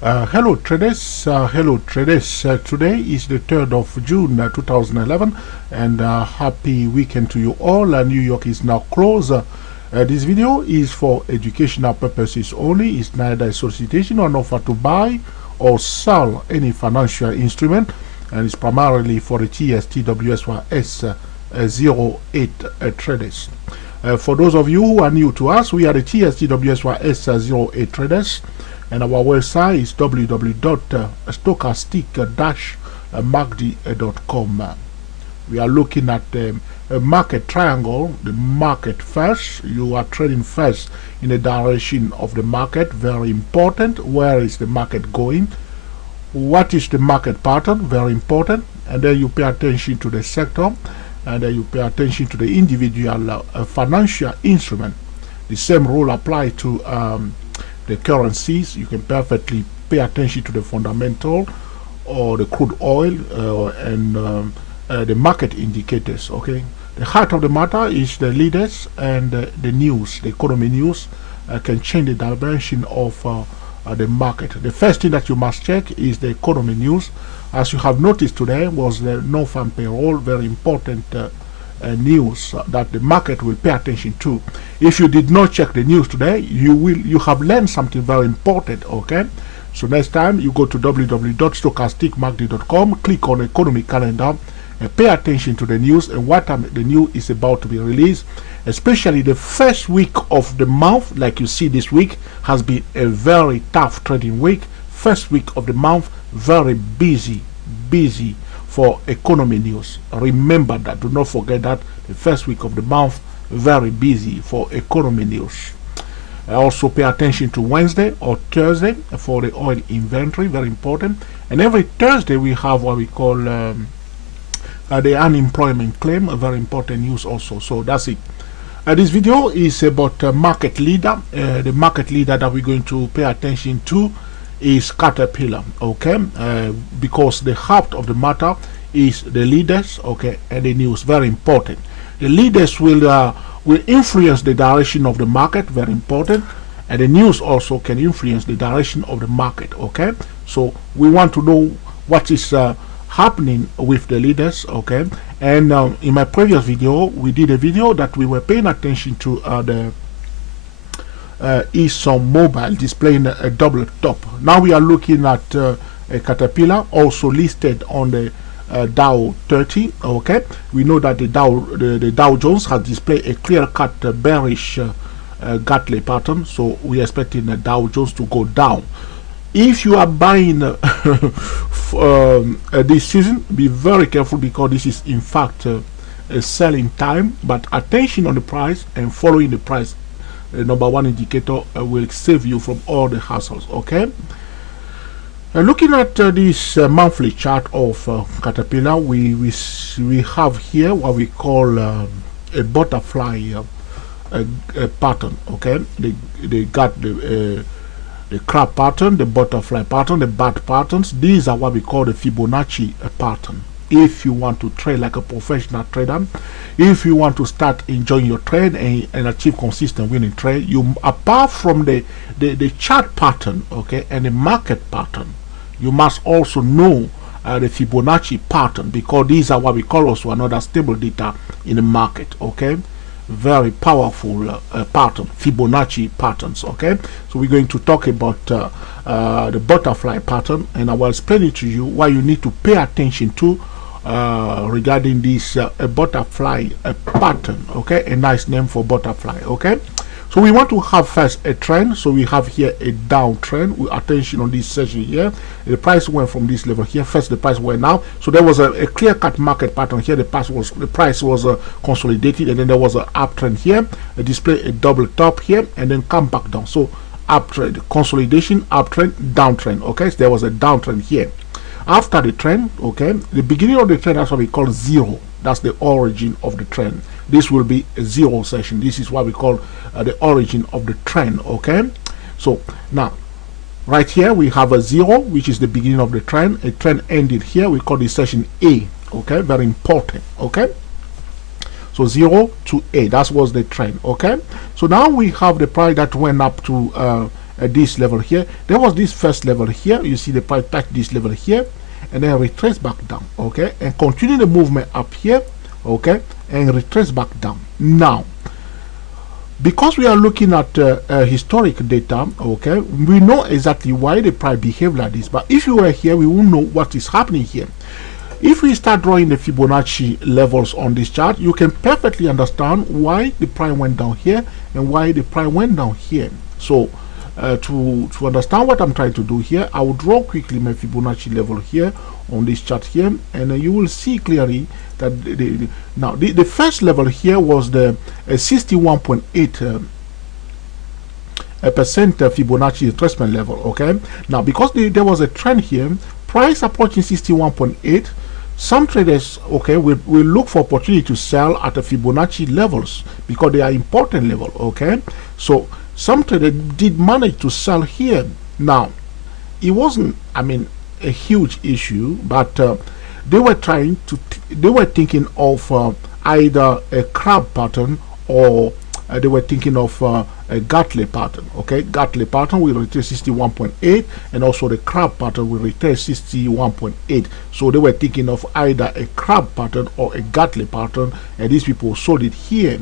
Hello traders, today is the 3rd of June 2011 and happy weekend to you all. New York is now closed. This video is for educational purposes only. It's neither a solicitation or an offer to buy or sell any financial instrument, and it's primarily for the TSTWSYS 08 traders. For those of you who are new to us, we are the TSTWSYS 08 traders, and our website is www.stochastic-magdi.com. We are looking at a market triangle, the market first. You are trading first in the direction of the market, very important. Where is the market going? What is the market pattern? Very important. And then you pay attention to the sector, and then you pay attention to the individual financial instrument. The same rule applies to the currencies. You can perfectly pay attention to the fundamental or the crude oil and the market indicators. Okay, the heart of the matter is the leaders and the news, the economy news can change the dimension of the market. The first thing that you must check is the economy news. As you have noticed today was the non-farm payroll, very important news that the market will pay attention to. If you did not check the news today, you have learned something very important. Okay, so next time you go to www.stochastic-magdi.com, click on economy calendar and pay attention to the news and what time the news is about to be released. Especially the first week of the month, like you see this week has been a very tough trading week. First week of the month, very busy for economy news. Remember that. Do not forget that. The first week of the month, very busy for economy news. Also pay attention to Wednesday or Thursday for the oil inventory, very important. And every Thursday we have what we call the unemployment claim, a very important news also. So that's it. This video is about market leader. The market leader that we're going to pay attention to is Caterpillar. Okay, because the heart of the matter is the leaders. Okay, and the news, very important. The leaders will influence the direction of the market, very important, and the news also can influence the direction of the market. Okay, so we want to know what is happening with the leaders. Okay, and in my previous video we did a video that we were paying attention to the ESOM mobile displaying a double top. Now we are looking at a Caterpillar also listed on the Dow 30. Okay, we know that the Dow Jones has displayed a clear-cut bearish Gartley pattern, so we are expecting the Dow Jones to go down. If you are buying this season, be very careful, because this is in fact a selling time. But attention on the price and following the price, the number one indicator, will save you from all the hassles. Okay. Looking at this monthly chart of Caterpillar, we have here what we call a butterfly pattern. Okay, they got the crab pattern, the butterfly pattern, the bat patterns. These are what we call the Fibonacci pattern. If you want to trade like a professional trader, if you want to start enjoying your trade and achieve consistent winning trade, you, apart from the chart pattern, okay, and the market pattern, you must also know the Fibonacci pattern, because these are what we call also another stable data in the market. Okay, very powerful pattern, Fibonacci patterns. Okay, so we're going to talk about the butterfly pattern, and I will explain it to you why you need to pay attention to regarding this butterfly pattern. Okay, a nice name for butterfly. Okay, so we want to have first a trend. So we have here a downtrend. With attention on this section here, the price went from this level here. First the price went down, so there was a clear-cut market pattern here. The price was consolidated, and then there was an uptrend here, a display a double top here, and then come back down. So uptrend, consolidation, uptrend, downtrend. Okay, so there was a downtrend here. After the trend, okay, the beginning of the trend, that's what we call zero. That's the origin of the trend. This will be a zero session. This is what we call the origin of the trend. Okay, so now right here we have a zero, which is the beginning of the trend. A trend ended here. We call this session A. Okay, very important. Okay, so 0 to A, that was the trend. Okay, so now we have the price that went up to this level here. There was this first level here. You see the price touch this level here, and then retrace back down, okay, and continue the movement up here, okay, and retrace back down. Now, because we are looking at historic data, okay, we know exactly why the price behaved like this. But if you were here, we won't know what is happening here. If we start drawing the Fibonacci levels on this chart, you can perfectly understand why the price went down here and why the price went down here. So to understand what I'm trying to do here, I will draw quickly my Fibonacci level here on this chart here, and you will see clearly that the first level here was the 61.8 percent Fibonacci retracement level. Okay, now because there was a trend here, price approaching 61.8, some traders, okay, will look for opportunity to sell at the Fibonacci levels because they are important level. Okay, so some traders did manage to sell here. Now, it wasn't, I mean, a huge issue, but they were thinking of either a crab pattern or they were thinking of a Gartley pattern. Okay, Gartley pattern will retrace 61.8, and also the crab pattern will retrace 61.8. So they were thinking of either a crab pattern or a Gartley pattern, and these people sold it here.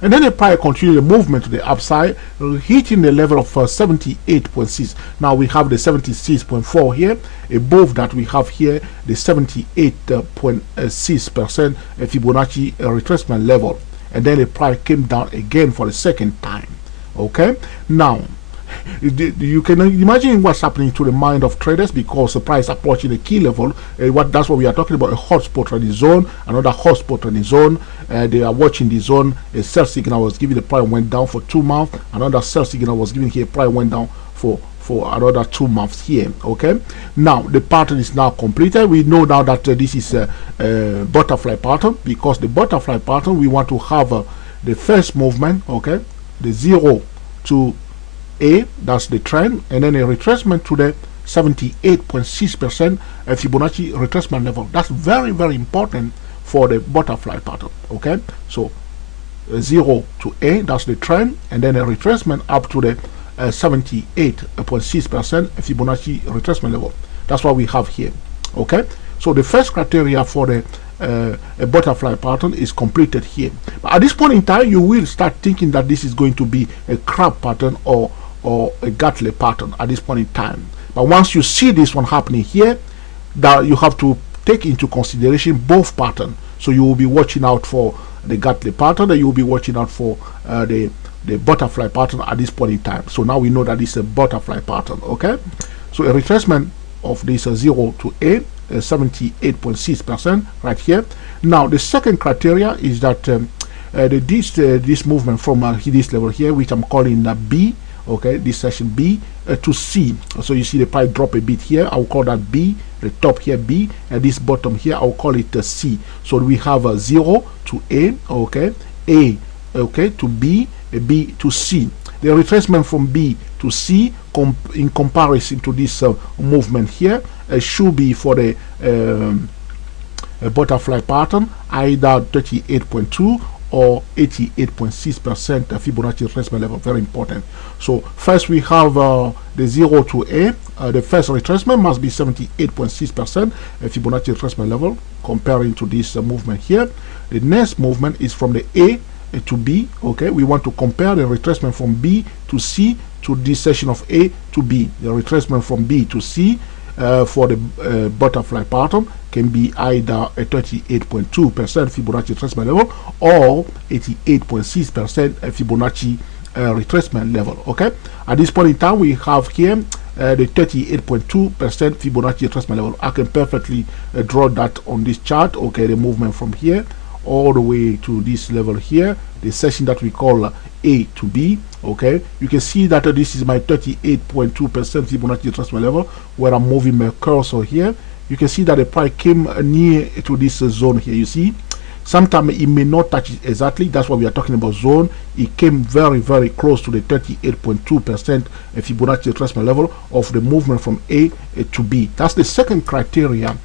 And then the price continued the movement to the upside, hitting the level of 78.6. Now we have the 76.4 here. Above that, we have here the 78.6% Fibonacci retracement level. And then the price came down again for the second time. Okay, now you can imagine what's happening to the mind of traders because the price approaching the key level. That's what we are talking about: a hotspot trading zone, another hotspot trading zone. They are watching the zone. A sell signal was given, the price went down for 2 months. Another sell signal was given here, price went down for another 2 months here. Okay, now the pattern is now completed. We know now that this is a butterfly pattern, because the butterfly pattern, we want to have the first movement, okay, the 0 to A, that's the trend, and then a retracement to the 78.6% Fibonacci retracement level. That's very, very important for the butterfly pattern. Okay, so 0 to A, that's the trend, and then a retracement up to the 78.6% Fibonacci retracement level. That's what we have here. Okay, so the first criteria for the a butterfly pattern is completed here. But at this point in time, you will start thinking that this is going to be a crab pattern or a Gartley pattern at this point in time. But once you see this one happening here, that you have to take into consideration both patterns. So you will be watching out for the Gartley pattern, and you will be watching out for the butterfly pattern at this point in time. So now we know that it's a butterfly pattern. Okay, so a retracement of this 0 to A, 78.6% right here. Now the second criteria is that this movement from this level here, which I'm calling B, okay, this section B, to C. So you see the price drop a bit here, I'll call that B, the top here B, and this bottom here I'll call it C. So we have a 0 to A, okay, A, okay, to B, B to C. The retracement from B to C in comparison to this movement here should be for the butterfly pattern either 38.2 or 88.6% Fibonacci retracement level. Very important. So first we have the 0 to A. The first retracement must be 78.6% Fibonacci retracement level comparing to this movement here. The next movement is from the A to B. Okay, we want to compare the retracement from B to C to this section of A to B. The retracement from B to C for the butterfly pattern can be either a 38.2% Fibonacci retracement level or 88.6% Fibonacci retracement level. Okay, at this point in time we have here the 38.2% Fibonacci retracement level. I can perfectly draw that on this chart. Okay, the movement from here all the way to this level here, the section that we call A to B. Okay, you can see that this is my 38.2% Fibonacci retracement level where I'm moving my cursor here. You can see that the price came near to this zone here. You see, sometimes it may not touch it exactly. That's why we are talking about zone. It came very, very close to the 38.2% Fibonacci retracement level of the movement from A to B. That's the second criteria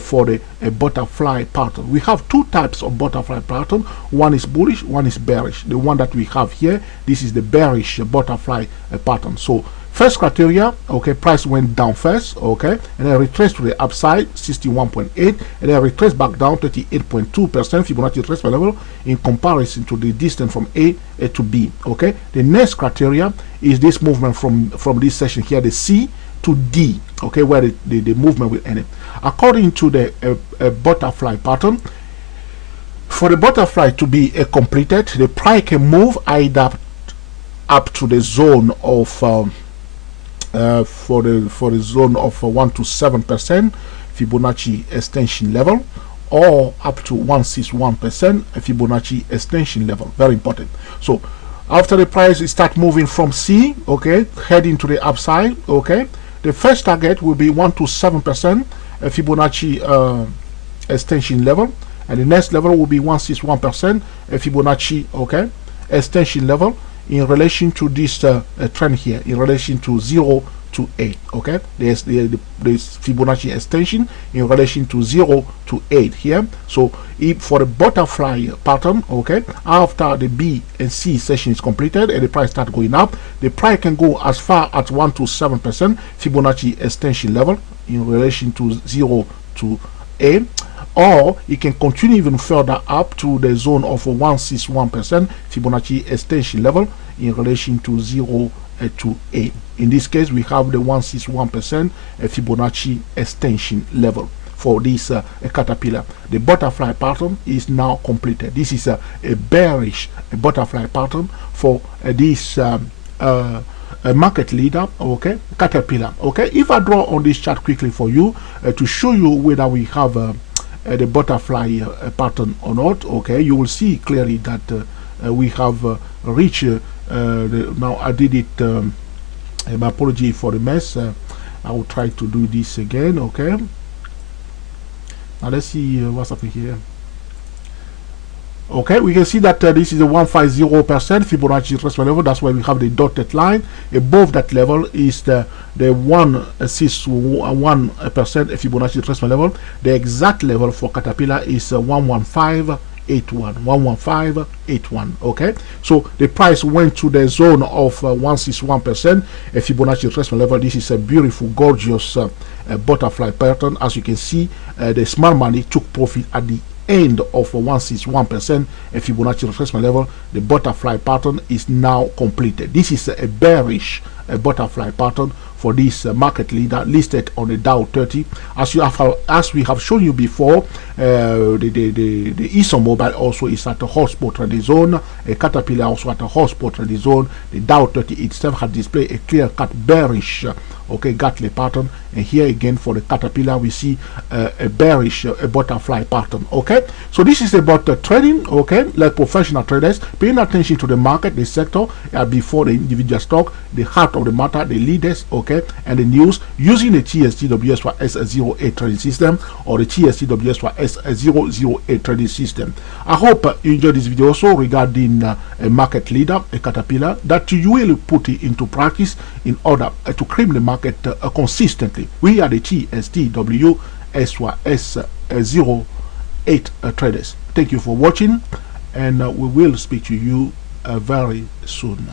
for the butterfly pattern. We have two types of butterfly pattern. One is bullish, one is bearish. The one that we have here, this is the bearish butterfly pattern. So First criteria, okay, price went down first, okay, and then retraced to the upside 61.8, and then retraced back down 38.2% Fibonacci retracement level in comparison to the distance from A to B. Okay, the next criteria is this movement from this section here, the C to D, okay, where the movement will end. According to the butterfly pattern, for the butterfly to be completed, the price can move either up to the zone of for the zone of 1 to 7% Fibonacci extension level, or up to 161% Fibonacci extension level. Very important. So after the price start moving from C, okay, heading to the upside, okay, the first target will be 1 to 7% Fibonacci extension level, and the next level will be 161% Fibonacci, okay, extension level in relation to this trend here, in relation to 0 to 8. Okay, there's Fibonacci extension in relation to 0 to 8 here. So if for the butterfly pattern, okay, after the B and C session is completed and the price start going up, the price can go as far as 1 to 7% Fibonacci extension level in relation to 0 to 8, or it can continue even further up to the zone of 161% Fibonacci extension level in relation to 0 to 8. In this case, we have the 161% Fibonacci extension level for this caterpillar. The butterfly pattern is now completed. This is a bearish butterfly pattern for this market leader, okay, caterpillar. Okay, if I draw on this chart quickly for you to show you whether we have the butterfly pattern or not, okay, you will see clearly that we have reached now I did it, my apology for the mess. I will try to do this again. Okay, now let's see what's happening here. Okay, we can see that this is a 150% Fibonacci retracement level. That's why we have the dotted line. Above that level is the 161% Fibonacci retracement level. The exact level for caterpillar is 11581. Okay, so the price went to the zone of 161% Fibonacci retracement level. This is a beautiful, gorgeous butterfly pattern. As you can see, the smart money took profit at the end of 161% Fibonacci retracement level. The butterfly pattern is now completed. This is a bearish butterfly pattern for this market leader listed on the Dow 30. As we have shown you before, the ExxonMobil also is at the hotspot trading zone. A caterpillar also at the hotspot trading zone. The Dow 30 itself had displayed a clear-cut bearish Gartley pattern, and here again for the caterpillar we see a bearish butterfly pattern. Okay, so this is about the trading, okay, like professional traders paying attention to the market, the sector, before the individual stock, the heart of the matter, the leaders, okay, and the news, using the TSTWS S08 trading system or the TSTWS S008 trading system. I hope you enjoyed this video also regarding a market leader, a caterpillar, that you will put it into practice in order to claim the market consistently. We are the TSTW S08 traders. Thank you for watching, and we will speak to you very soon.